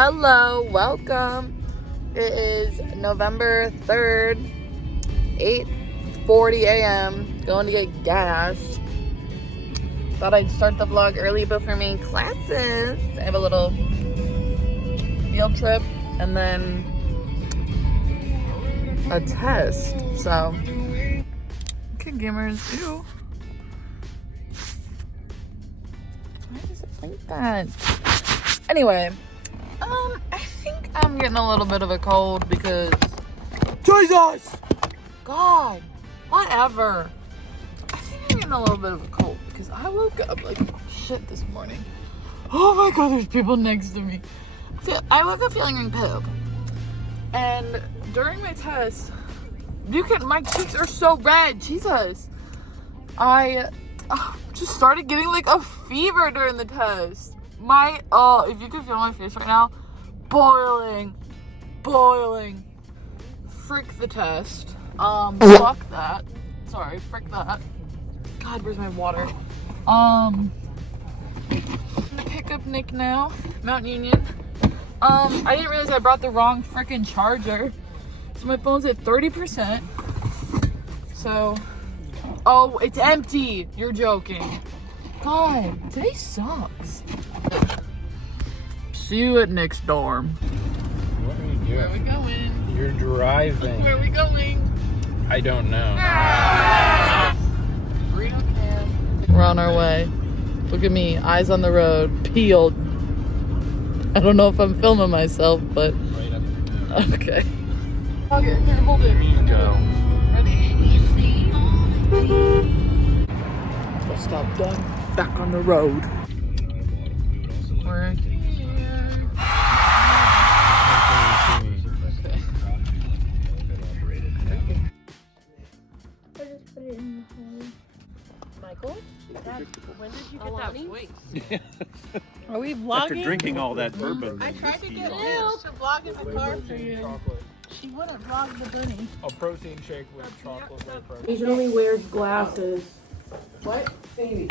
Hello, welcome. It is November 3rd, 8:40 a.m. Going to get gas. Thought I'd start the vlog early before me classes. I have a little field trip and then a test. So, okay, gamers, ew. Why does it like that? Anyway, I think I'm getting a little bit of a cold because Jesus! God, whatever. I think I'm getting a little bit of a cold because I woke up like shit this morning. Oh my God, there's people next to me. I woke up feeling like poop. And during my test, my cheeks are so red. Jesus. I just started getting like a fever during the test. If you could feel my face right now, boiling. Frick the test. Fuck that. Sorry, frick that. God, where's my water? I'm gonna pick up Nick now, Mount Union. I didn't realize I brought the wrong frickin' charger. So my phone's at 30%. So, oh, it's empty. You're joking. God, today sucks. See you at Nick's dorm. What are you doing? Where are we going? You're driving. Where are we going? I don't know. We're on our way. Look at me, eyes on the road, peeled. I don't know if I'm filming myself, but Right up. okay. Okay, here, hold it. Here you go. Ready? Full stop done. Back on the road. We're here. Okay. I just put it in the hole. Michael? When did you get that voice? Are we vlogging? After drinking all that bourbon. I tried to get Lil to vlog in the car for you. Chocolate. She wouldn't vlog the bunny. A protein shake with chocolate flavor. He only wears glasses. What? Baby.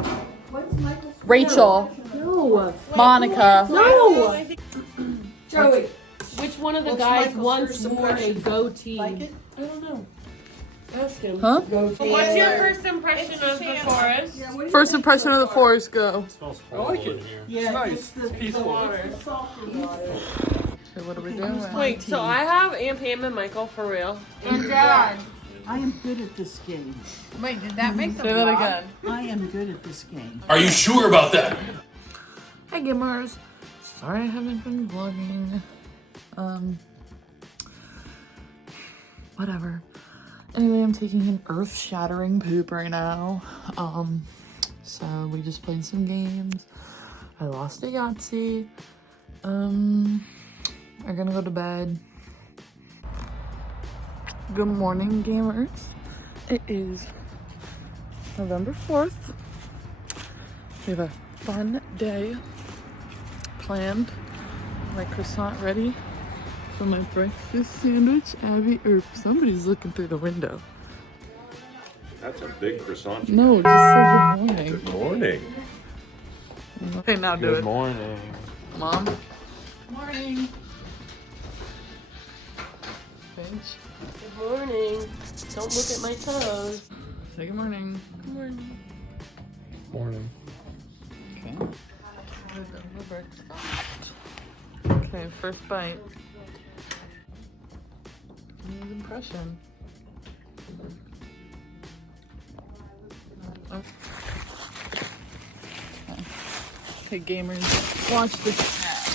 Rachel. No. Monica. No. Joey. Which one of the guys once wore a goatee? Like it? I don't know. Ask him. Huh? What's your first impression of the forest? First impression of the forest, go. It smells horrible in here. Yeah, It's nice. it's the peaceful. water. It's the salty water. Okay, what are we doing? Wait, so I have Aunt Pam and Michael for real. And Dad. I am good at this game. Wait, did that make the Say that again. I am good at this game. Are you sure about that? Hi, gamers. Sorry I haven't been vlogging. Whatever. Anyway, I'm taking an earth-shattering poop right now. So we just played some games. I lost a Yahtzee. I'm gonna go to bed. Good morning, gamers. It is November 4th. We have a fun day planned. My croissant ready for my breakfast sandwich. Somebody's looking through the window. That's a big croissant. No, just say good morning. Good morning. Okay, now do Good it. morning. Mom. Good morning. Finch. Good morning. Don't look at my toes. Say good morning. Good morning. Morning. Okay. Okay, first bite. New impression. Okay, gamers, watch this cat.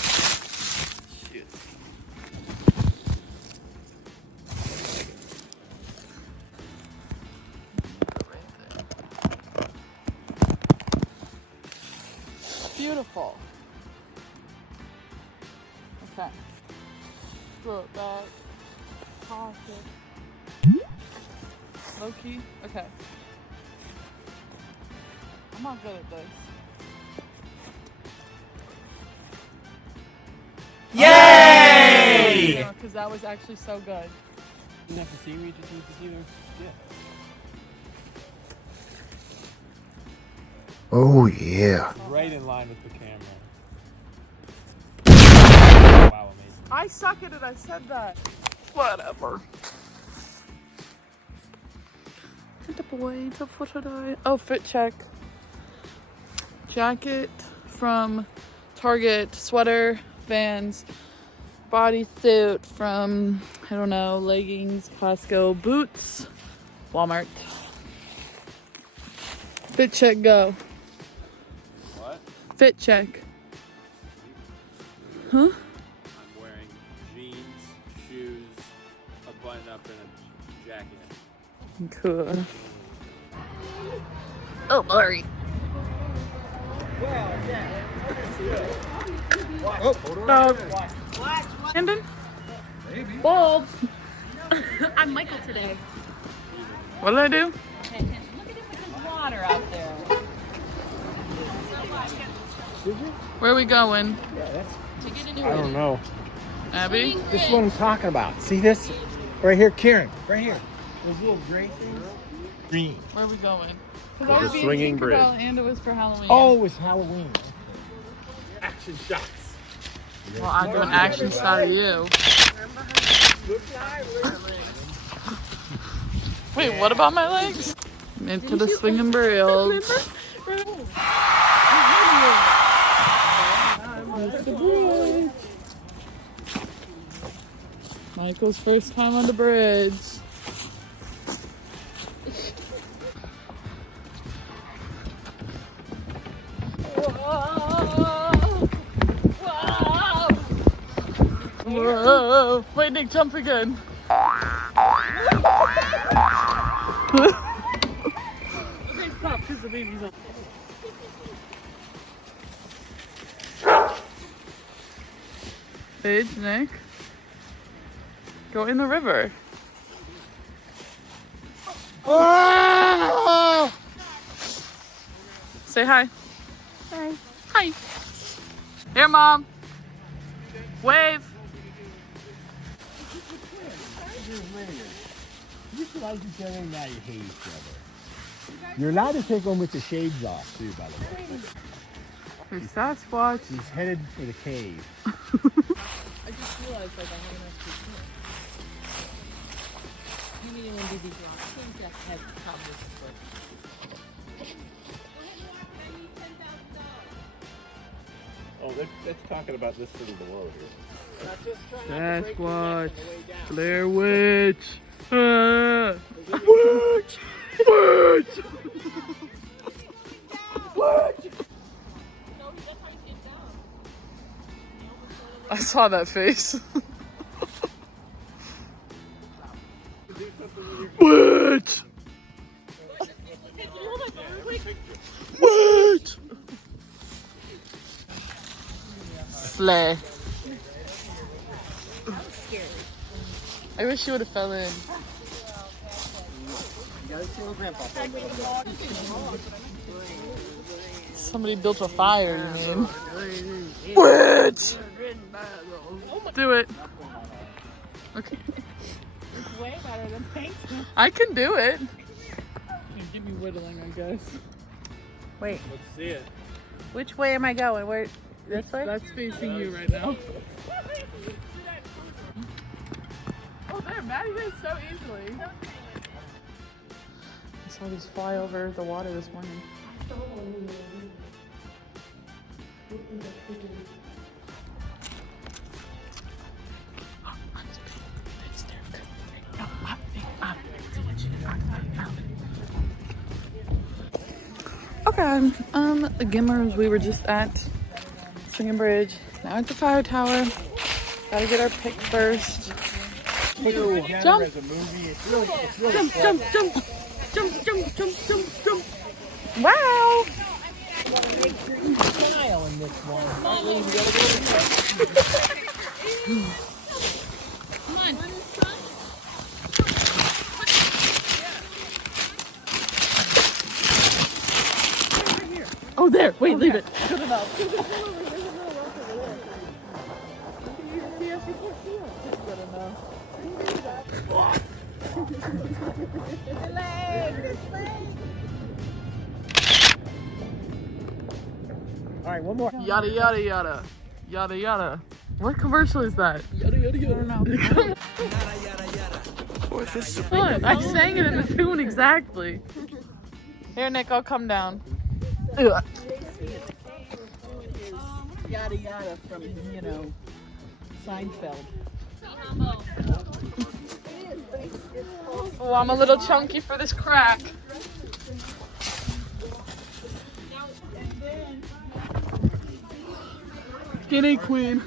Shoot. Right there. Beautiful. Okay. Throw it back. Pocket. Low key? Okay. I'm not good at this. Yay! Because that was actually so good. You have to see me, just need to see them. Yeah. Oh yeah. Right in line with the camera. Wow. I suck at it, I said that. Whatever. Oh, fit check. Jacket from Target, sweater, Vans, bodysuit from, I don't know, leggings, Costco, boots, Walmart. Fit check, go. What? Fit check. Huh? I'm wearing jeans, shoes, a button up, and a jacket. Cool. Oh, Lori. Dog. Brandon? Bold. I'm Michael today. What did I do? Pay attention. Look at him with his water out there. Where are we going? To get into I don't know. Abby? This is what I'm talking about. See this? Right here, Karen. Right here. Those little gray things. Green. Where are we going? The swinging bridge. And it was for Halloween. Oh, it's Halloween. Action shots. Well, I do an action shot of you. Wait, what about my legs? Into the swinging bridge. That's the bridge. Michael's first time on the bridge. Whoa! Wait, Nick, jump again. Okay, stop, because the baby's on. Paige, Nick, go in the river. Oh! Say hi. Hi. Hi. Here, Mom. Wave. You should like each other, now you hate each other. You're allowed to take one with the shades off, too, by the way. Hey, Sasquatch. She's headed for the cave. I just realized like I have enough to do. You need one baby girl. I think that has problems with. Oh, that's talking about this side of the road here. Sasquatch. Blair Witch. Witch. Witch. Witch. I saw that face. Witch. Witch. Slay. I wish you would have fell in. Somebody built a fire, you mean? Witch! Do it. Okay. It's way better than painting. I can do it. Give me whittling, I guess. Wait, Let's see it. which way am I going? Where? This way? That's facing you right now. Oh, there, Maddie did it so easily. I saw these fly over the water this morning. Okay, the Gimmers, we were just at Swinging Bridge, now at the fire tower. Gotta get our pick first. Jump! Jump! Wow! Smile in this one. Oh, there! Wait, leave it. All right, one more. Yada, yada, yada. Yada, yada. What commercial is that? Yada yada yada. I don't know. What? I sang it in the tune exactly. Here, Nick, I'll come down. Ugh. Yada yada from, Seinfeld. Oh, I'm a little chunky for this crack. Skinny queen.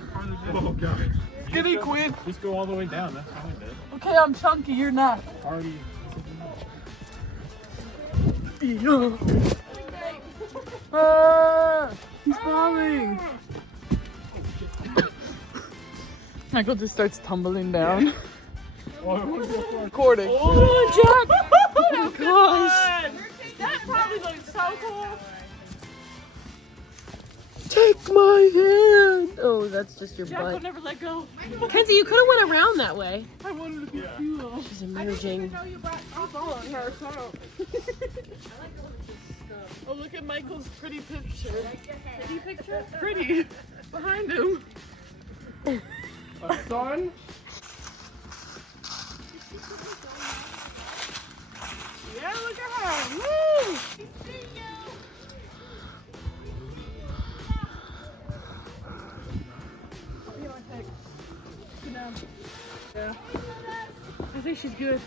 Oh god. Skinny queen. Just go all the way down. That's fine, babe. Okay, I'm chunky, you're not. Already. Yeah. Ah, he's falling. Michael just starts tumbling down. Recording. Oh, Jack! Oh my gosh! That probably looks so cool. Take my hand. Oh, that's just your Jack will butt. never let go. Kenzie, you could have went around that way. I wanted to be cool. She's emerging. Oh, look at Michael's pretty picture. Pretty picture? Pretty. Behind him. A son? Yeah, look at her. Woo! I think she's good.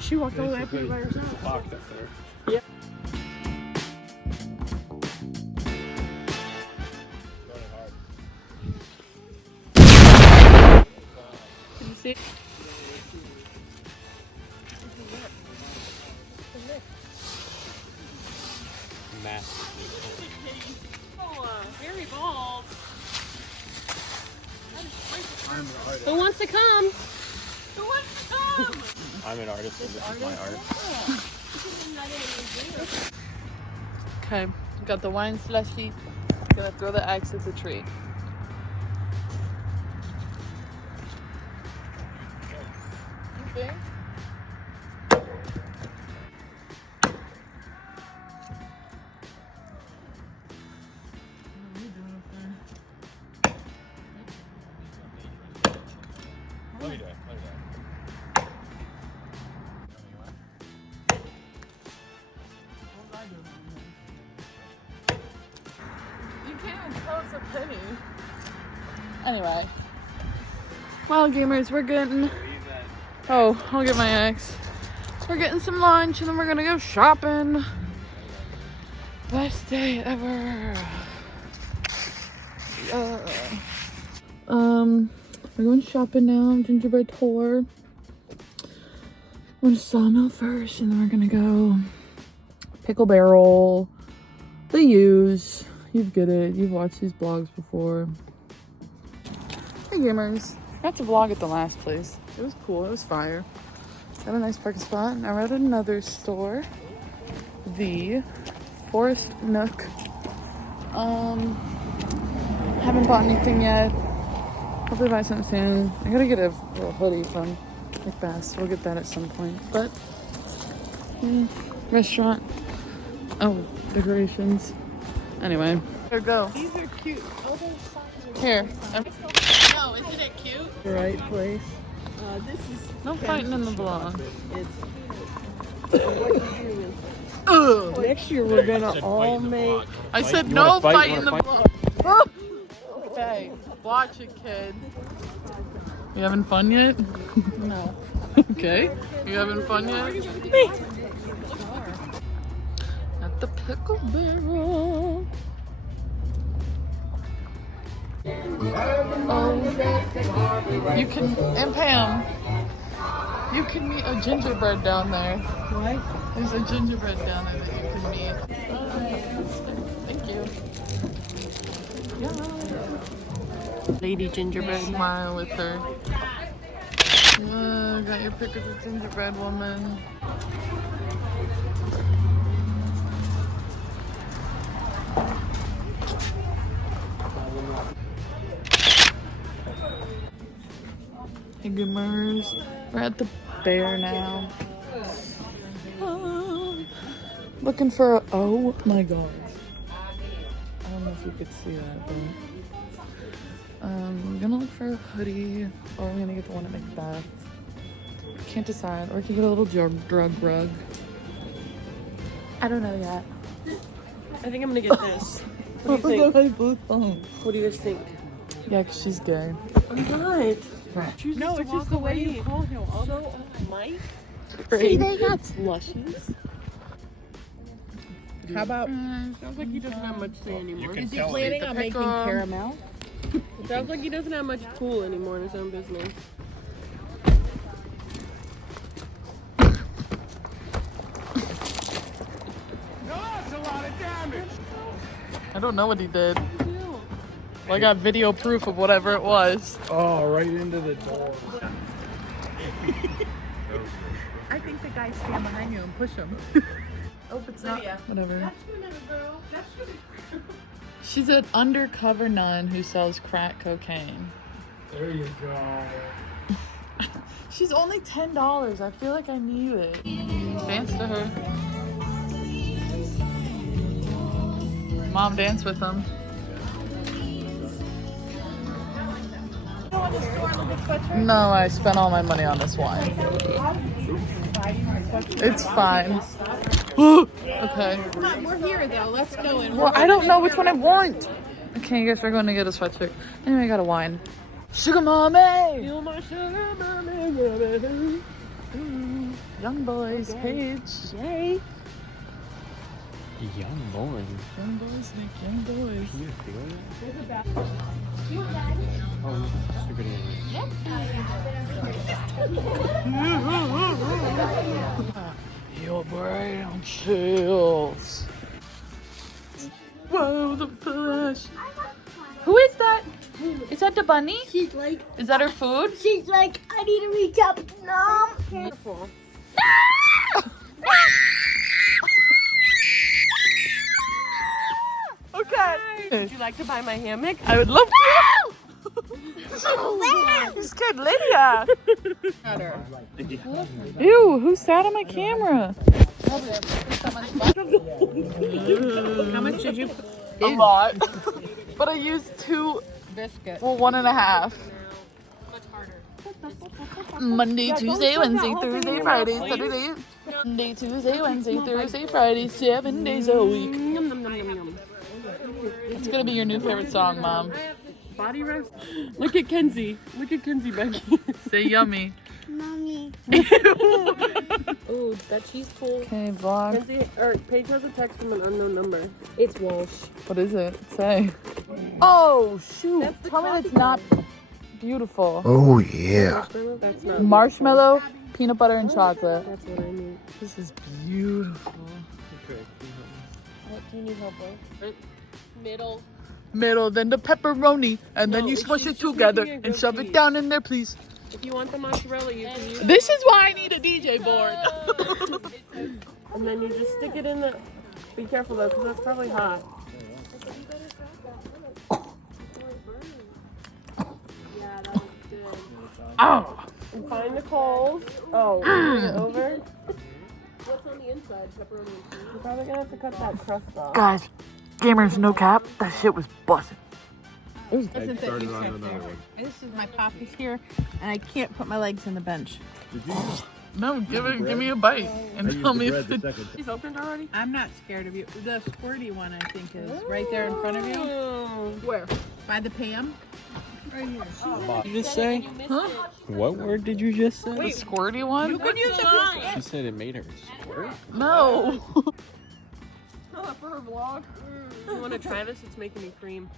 She walked all the way up here by herself. Locked up there. Can you see? Massive. Oh, very bald. I'm an artist. Who wants to come? Who wants to come? I'm an artist, and this is my art. Okay, got the wine slushy. Gonna throw the axe at the tree. Okay. Let me do it. You can't even tell it's a penny. Anyway. Well, gamers, we're getting... Oh, I'll get my axe. We're getting some lunch and then we're gonna go shopping. Best day ever. Yeah. We're going shopping now. Gingerbread tour. We're going to Sawmill first and then we're gonna go Pickle Barrel. The Use. You get it. You've watched these vlogs before. Hey gamers. I got to vlog at the last place. It was cool. It was fire. Got a nice parking spot. Now we're at another store. The Forest Nook. Haven't bought anything yet. Hopefully buy something soon. I gotta get a little hoodie from McBass. We'll get that at some point. But restaurant. Oh, decorations. Anyway, here go. These are cute. Here. No, isn't it cute? The right place. This is No fighting in the vlog. what you do is Ugh. next year we're gonna all make. I said You no wanna fight? fight You in the wanna vlog. Okay, watch it, kid. You having fun yet? No. Okay. You having fun yet? At the Pickle Barrel. Oh, you can, and Pam, you can meet a gingerbread down there. What? There's a gingerbread down there that you can meet. Thank you. Yeah. Lady Gingerbread. Smile with her. Got your pick of the gingerbread woman. Hey Goomers, we're at the bear now. Looking for a, oh my god. I don't know if you could see that, but I'm gonna look for a hoodie, or I'm gonna get the one at Macbeth. Can't decide, or I could get a little drug rug. I don't know yet. I think I'm gonna get this. What do you think? What What do you guys think? Yeah, 'cause she's gay. I'm not. No, it's just the way you call him. So, Mike? Great. They got slushies. How about? Sounds like he doesn't have much say anymore. can Is he tell planning on making caramel? Sounds like he doesn't have much pull anymore in his own business. That's a lot of damage. I don't know what he did. Well, I got video proof of whatever it was. Oh, right into the door. I think the guy stand behind you and push him. Oh, it's not. Whatever. She's an undercover nun who sells crack cocaine. There you go. She's only $10. I feel like I need it. Dance to her. Mom, dance with them. No, I spent all my money on this wine. It's fine. Okay. We're here though. Let's go in. Well, I don't know which one I want. Okay, I guess we're going to get a sweatshirt. Anyway, I got a wine. Sugar mommy! You're my sugar mommy. Young boys, Paige. Yay. Young boy. Young boys make young boys. Can you feel that? Oh, super Your brain chills. Whoa, the flash. Who is that? Is that the bunny? She's like, Is that her food? she's like, I need to reach up. No. Careful. Okay. Would you like to buy my hammock? I would love to. You scared Lydia. Ew, who sat on my camera? How much did you? A lot. But I used 2, Biscuit. well, 1.5. Monday, Tuesday, Wednesday, Thursday, Friday, Saturday. Monday, Tuesday, Wednesday, Thursday, Friday, 7 days a week. Yum, yum, yum, yum, yum. It's gonna be your new favorite song, Mom. Body rest. Look at Kenzie. Look at Kenzie back here. Say yummy. Mommy. Oh, that cheese pull. Okay, vlog. Kenzie, or Paige has a text from an unknown number. It's Walsh. What is it? Say. Oh, shoot. That's the Tell me coffee that's not beautiful. Oh yeah. Marshmallow? That's not Marshmallow, peanut butter, and chocolate. That's what I need. This is beautiful. What do you need help with? Middle. Middle, then the pepperoni, and then No, you it's smush just it together making a and grilled shove it cheese. down in there, please. If you want the mozzarella, you can use This is why I need a DJ board. And then you just stick it in the... Be careful though, because that's probably hot. Yeah, that was good. Oh. And find the coals. Oh, bring it over. What's on the inside? Pepperoni and cheese? You're probably gonna have to cut that crust off. Guys, gamers, no cap, that shit was busting. This is the you sit there. This is my coffee's here, and I can't put my legs in the bench. No, give me a bite and tell me if it... He's opened already? I'm not scared of you. The squirty one, I think, is right there in front of you. Where? By the Pam. Right here. Did you just say? Huh? What word did you just say? The squirty one? You can use it. She said it made her squirt. No. For her vlog. You want to try this? It's making me cream.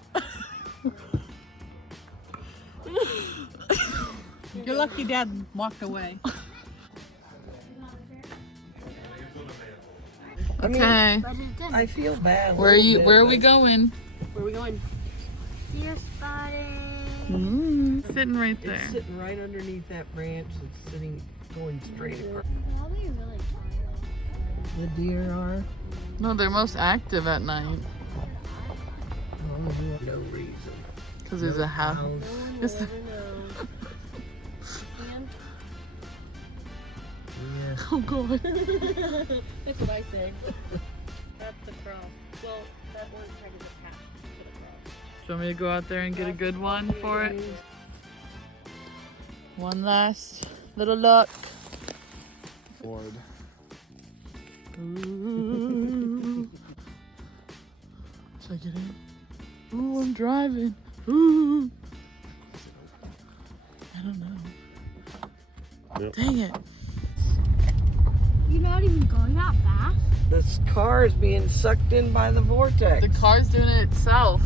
You're lucky Dad walked away. Okay. I feel bad. Where are we going? Where are we going? Deer spotting. Sitting right there. It's sitting right underneath that branch. It's sitting, going straight across. Probably really tired. The deer are. No, they're most active at night. No reason. Because there's a house. It's- Yeah. Oh god. That's what I say. That's the cross. Well, that one tag is attached to the cross. you want me to go out there and get a good one for it? One last little look. Board. Ooh. Should I get in? Ooh, I'm driving. Ooh. I don't know. Yep. Dang it. You're not even going that fast. This car is being sucked in by the vortex. The car's doing it itself.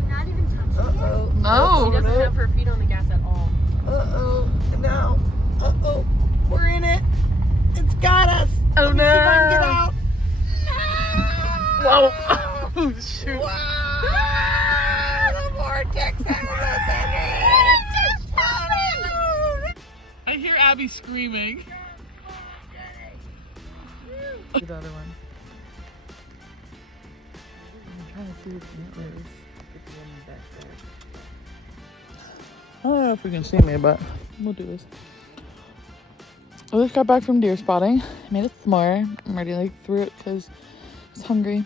You're not even touching it. Uh-oh. She No. doesn't have her feet on the gas at all. Uh-oh. Now. Uh-oh. We're in it. It's got us. Oh Let me see if I can get no. out. Whoa. Oh, shoot. Ah, the vortex has us in it. I hear Abby screaming. The other one. I'm trying to see its antlers. I don't know if we can see me, but we'll do this. I just got back from deer spotting. I made a s'more. I'm already like through it because I was hungry.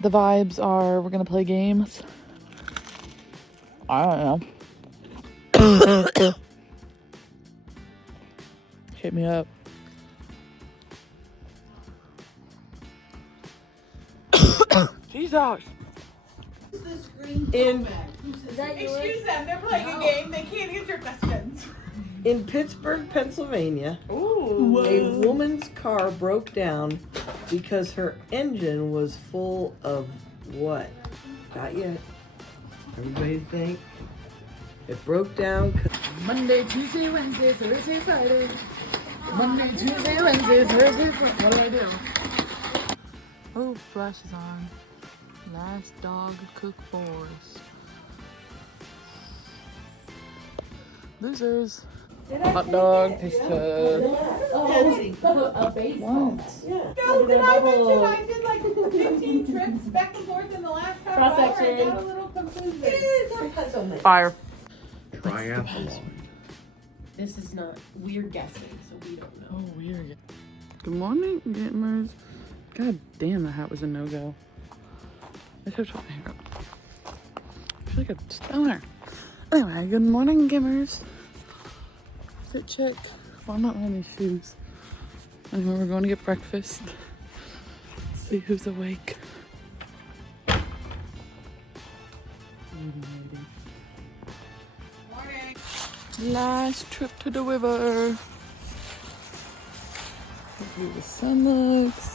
The vibes are we're gonna play games. I don't know. Hit me up. Jesus. In Excuse them, they're playing a game. They can't answer questions. in Pittsburgh, Pennsylvania, Ooh. a woman's car broke down because her engine was full of what? Not yet. Everybody think? It broke down 'cause Monday, Tuesday, Wednesday, Thursday, Friday. Monday, Tuesday, Wednesday, Thursday, Friday. What do I do? Oh, flash is on. Last dog cook force. Losers. Hot dog, taste test. What? No, did I mention I did like 15 trips back and forth in the last half hour? I got a little confused. Fire. Triathlon. This is not, we're guessing, so we don't know. Oh, weird. Good morning, gamers. God damn, the hat was a no-go. I should have my hair up. I feel like a stoner. Anyway, good morning, gamers. Fit check. Well, I'm not wearing these shoes. Anyway, we're going to get breakfast. See who's awake. Last trip to the river. Hopefully the sun looks.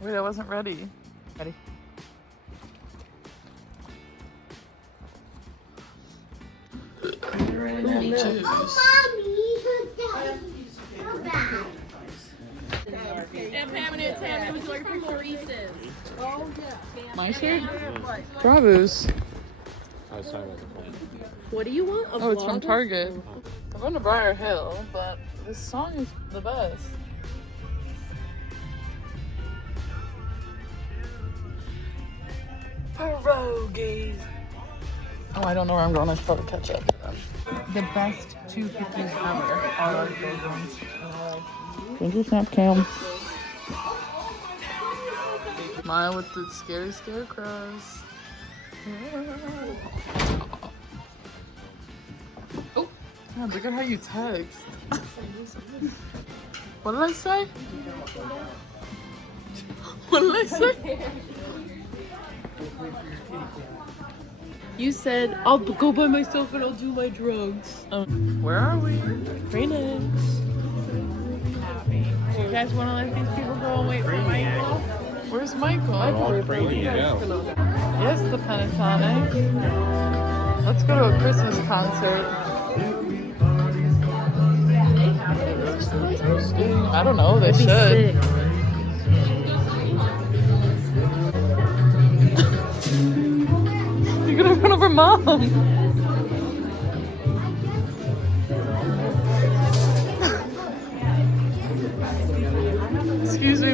Wait, I wasn't ready. Ready? Cheers. Tammy, would you like a picture of Reese's? My shirt? Bravos. I was talking about the plane. What do you want? Oh, it's from Target. I'm going to Briar Hill, but this song is the best. Pierogies. Oh, I don't know where I'm going. I should probably catch up to them. The best 250s ever are those ones. Thank you, Snap Cam. Smile with the scary scarecrows. Oh, God, look at how you text. What did I say? What did I say? You said, I'll go by myself and I'll do my drugs. Where are we? Phoenix. You guys want to let these people go and wait for Michael? Where's Michael? All free to go. Yes, the Pentatonic. Let's go to a Christmas concert. I don't know, they should. You're gonna run over Mom.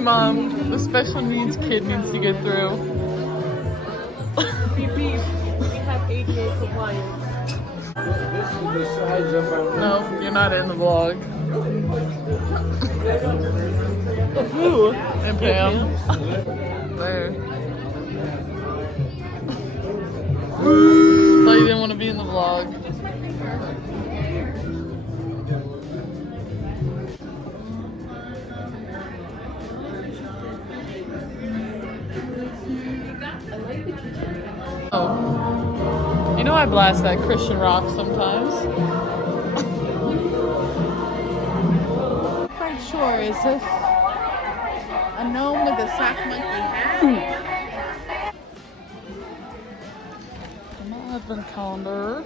me, Mom. The special needs kid needs to get through. Beep beep. We have ADA compliance. No, you're not in the vlog. Ooh, and Pam. There. Thought you didn't want to be in the vlog. Oh. You know I blast that Christian rock sometimes. Quite sure, is this a gnome with a sock monkey hat? My advent calendar.